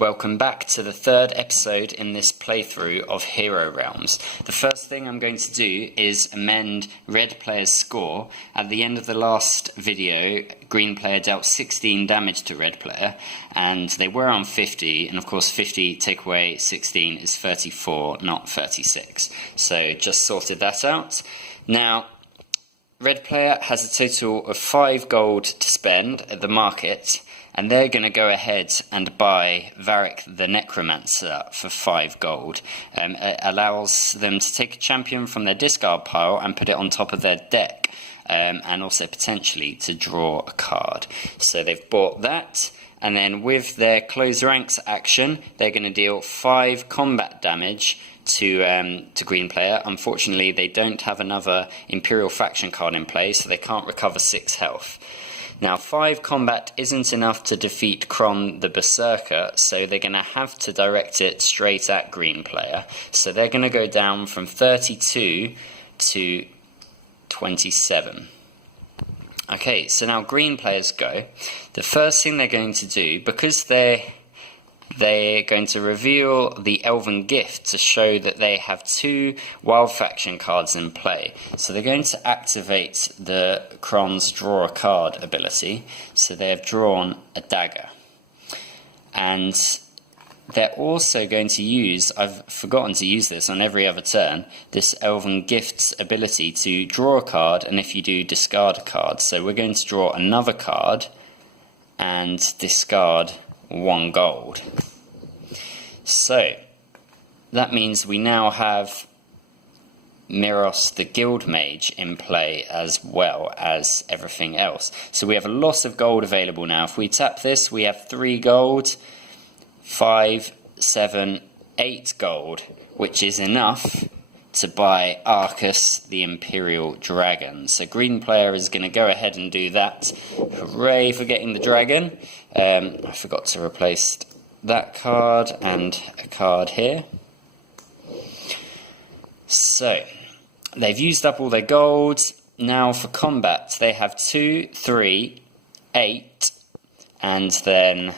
Welcome back to the third episode in this playthrough of Hero Realms. The first thing I'm going to do is amend red player's score. At the end of the last video, green player dealt 16 damage to red player, and they were on 50, and of course 50 take away 16 is 34, not 36. So just sorted that out. Now, red player has a total of 5 gold to spend at the market, and they're going to go ahead and buy Varric the Necromancer for 5 gold. It allows them to take a champion from their discard pile and put it on top of their deck, and also potentially to draw a card. So they've bought that, and then with their close ranks action, they're going to deal 5 combat damage to green player. Unfortunately, they don't have another Imperial faction card in play, so they can't recover 6 health. Now, 5 combat isn't enough to defeat Kron the Berserker, so they're going to have to direct it straight at green player. So they're going to go down from 32 to 27. Okay, so now green players go. The first thing they're going to do, because they're going to reveal the Elven Gift to show that they have 2 Wild Faction cards in play. So they're going to activate the Kron's Draw a Card ability. So they have drawn a dagger. And they're also going to use, I've forgotten to use this on every other turn, this Elven Gift's ability to draw a card, and if you do, discard a card. So we're going to draw another card and discard 1 gold. So that means we now have Miros the Guild Mage in play as well as everything else. So we have a lot of gold available now. If we tap this, we have 3 gold, 5, 7, 8 gold, which is enough to buy Arcus the Imperial Dragon. So green player is going to go ahead and do that. Hooray for getting the dragon. I forgot to replace that card and a card here. So they've used up all their gold. Now for combat, they have 2, 3, 8, and then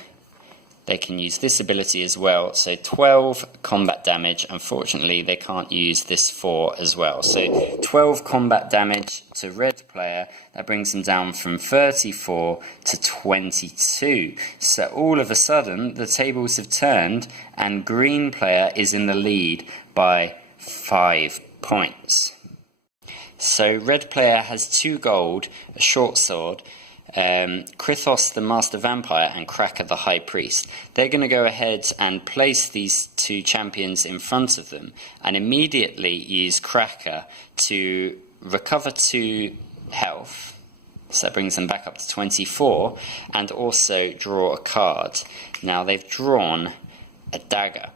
they can use this ability as well. So 12 combat damage. Unfortunately, they can't use this 4 as well. So 12 combat damage to red player. That brings them down from 34 to 22. So all of a sudden, the tables have turned, and green player is in the lead by 5 points. So red player has 2 gold, a short sword, Krithos the Master Vampire and Cracker the High Priest. They're going to go ahead and place these 2 champions in front of them and immediately use Cracker to recover 2 health. So that brings them back up to 24, and also draw a card. Now they've drawn a dagger,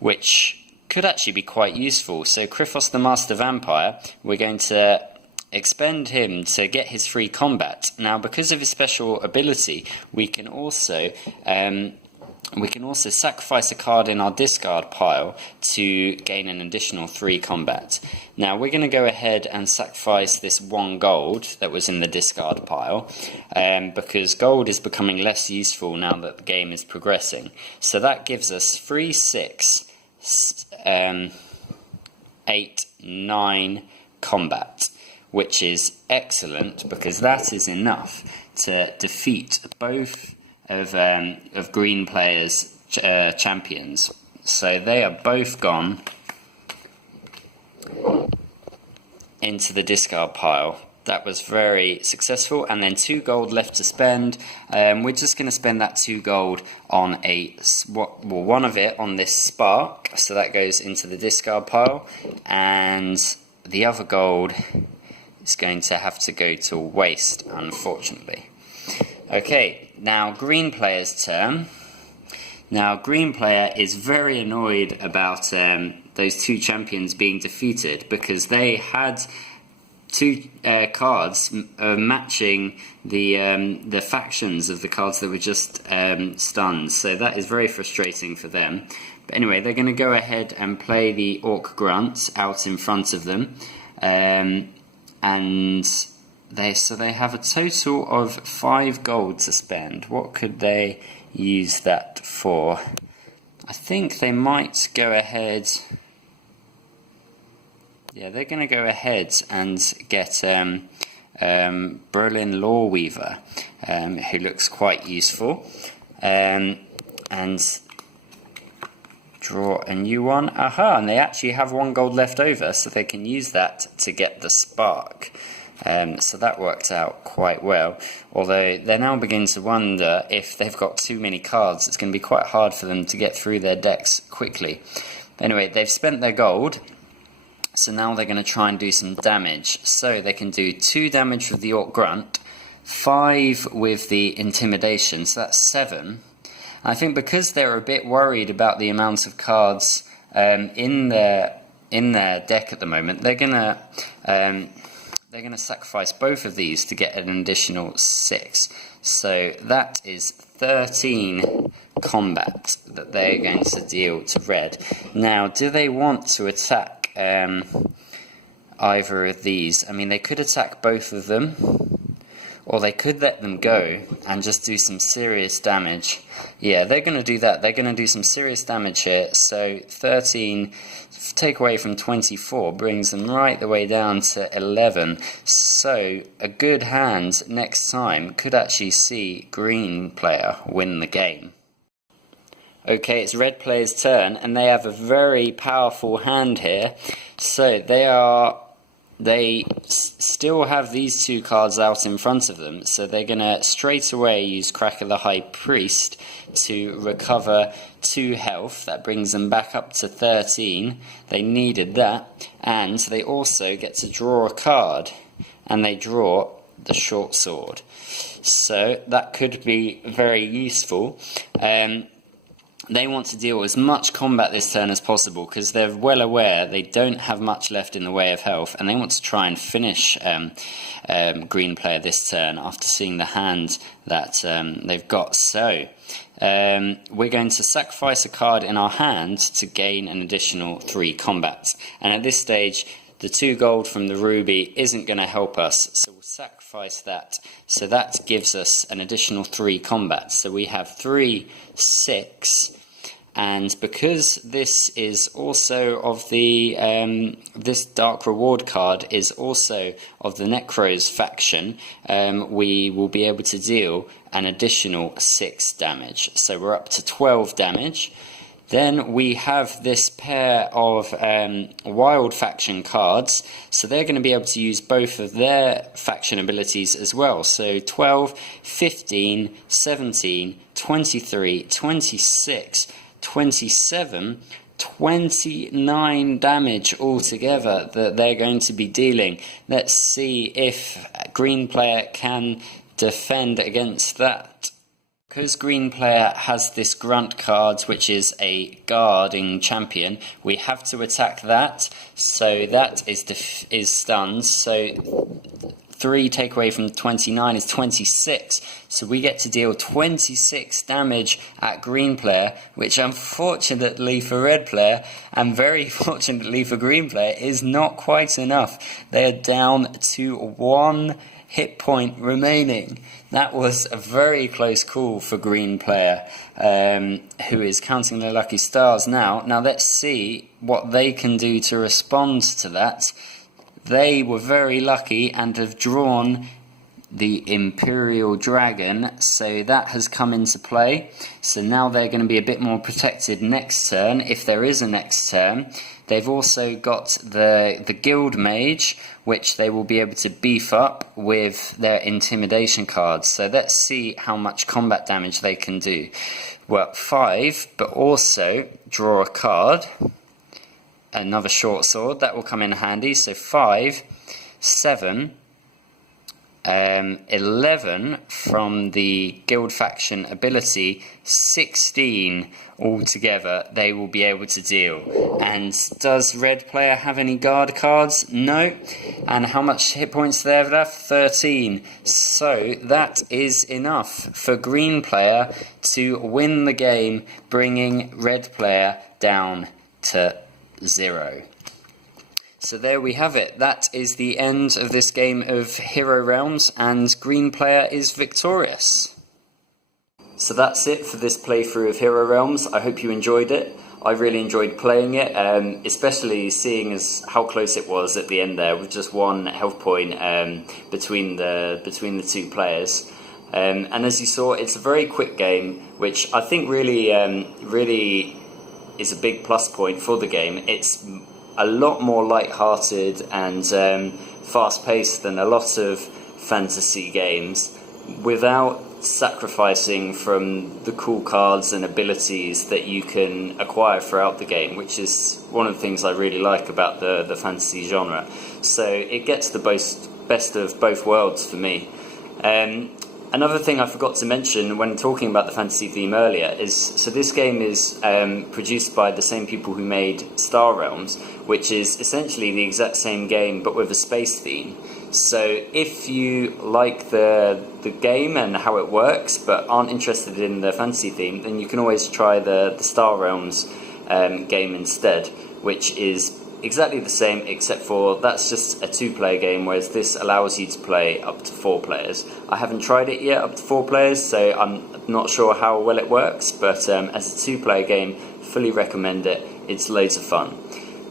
which could actually be quite useful. So Krithos the Master Vampire, we're going to expend him to get his free combat. Now, because of his special ability, we can also sacrifice a card in our discard pile to gain an additional 3 combat. Now, we're going to go ahead and sacrifice this 1 gold that was in the discard pile, because gold is becoming less useful now that the game is progressing. So that gives us 3, 6, 8, 9 combat, which is excellent because that is enough to defeat both of green players' champions. So they are both gone into the discard pile. That was very successful, and then 2 gold left to spend. We're just going to spend that 2 gold on one of it on this spark, so that goes into the discard pile, and the other gold is going to have to go to waste, unfortunately. Okay, now green player's turn. Now green player is very annoyed about those 2 champions being defeated, because they had 2 cards matching the factions of the cards that were just stunned. So that is very frustrating for them. But anyway, they're going to go ahead and play the Orc Grunt out in front of them. And They have a total of 5 gold to spend. What could they use that for? I think they might go ahead. Yeah, they're going to go ahead and get Berlin Lawweaver, who looks quite useful, and draw a new one. Aha, and they actually have 1 gold left over, so they can use that to get the spark. So that worked out quite well, although they're now beginning to wonder if they've got too many cards. It's going to be quite hard for them to get through their decks quickly. Anyway, they've spent their gold, so now they're going to try and do some damage. So they can do 2 damage with the Orc Grunt, 5 with the Intimidation, so that's 7. I think because they're a bit worried about the amount of cards in their deck at the moment, they're gonna sacrifice both of these to get an additional 6. So that is 13 combat that they're going to deal to red. Now, do they want to attack either of these? I mean, they could attack both of them, or they could let them go and just do some serious damage. Yeah, they're going to do that. They're going to do some serious damage here. So 13, take away from 24, brings them right the way down to 11. So a good hand next time could actually see green player win the game. Okay, it's red player's turn, and they have a very powerful hand here. So they still have these 2 cards out in front of them, so they're going to straight away use Cracker the High Priest to recover 2 health. That brings them back up to 13. They needed that, and they also get to draw a card, and they draw the Short Sword. So that could be very useful. They want to deal as much combat this turn as possible because they're well aware they don't have much left in the way of health, and they want to try and finish green player this turn after seeing the hand that they've got. So we're going to sacrifice a card in our hand to gain an additional 3 combats, and at this stage the 2 gold from the ruby isn't going to help us, so we'll sacrifice that. So that gives us an additional 3 combats. So we have 3, 6, and because this is also of the this Dark Reward card is also of the Necros faction, we will be able to deal an additional 6 damage. So we're up to 12 damage. Then we have this pair of Wild faction cards, so they're going to be able to use both of their faction abilities as well. So 12, 15, 17, 23, 26, 27, 29 damage altogether that they're going to be dealing. Let's see if green player can defend against that. Because green player has this grunt card, which is a guarding champion, we have to attack that. So that is stunned. So 3 take away from 29 is 26. So we get to deal 26 damage at green player, which unfortunately for red player, and very fortunately for green player, is not quite enough. They are down to 1 hit point remaining. That was a very close call for green player, who is counting their lucky stars now. Now let's see what they can do to respond to that. They were very lucky and have drawn the Imperial Dragon, so that has come into play. So now they're going to be a bit more protected next turn, if there is a next turn. They've also got the Guild Mage, which they will be able to beef up with their Intimidation cards. So let's see how much combat damage they can do. Well, 5, but also draw a card. Another short sword, that will come in handy. So 5, 7, 11 from the guild faction ability, 16 altogether they will be able to deal. And does red player have any guard cards? No. And how much hit points do they have left? 13. So that is enough for green player to win the game, bringing red player down to 0. So there we have it. That is the end of this game of Hero Realms, and green player is victorious. So that's it for this playthrough of Hero Realms. I hope you enjoyed it. I really enjoyed playing it, especially seeing as how close it was at the end there, with just one health point between the two players. And as you saw, it's a very quick game, which I think really is a big plus point for the game. It's a lot more light-hearted and fast-paced than a lot of fantasy games, without sacrificing from the cool cards and abilities that you can acquire throughout the game, which is one of the things I really like about the fantasy genre. So it gets the best of both worlds for me. Another thing I forgot to mention when talking about the fantasy theme earlier is, so this game is produced by the same people who made Star Realms, which is essentially the exact same game but with a space theme. So if you like the game and how it works but aren't interested in the fantasy theme, then you can always try the Star Realms game instead, which is exactly the same, except for that's just a 2-player game, whereas this allows you to play up to 4 players. I haven't tried it yet up to 4 players, so I'm not sure how well it works, but as a 2-player game, fully recommend it. It's loads of fun.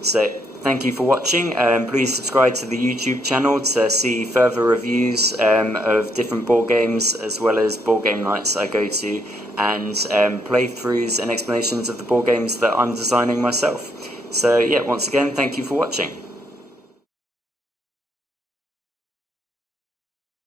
So thank you for watching. Please subscribe to the YouTube channel to see further reviews of different board games, as well as board game nights I go to, and playthroughs and explanations of the board games that I'm designing myself. So yeah, once again, thank you for watching.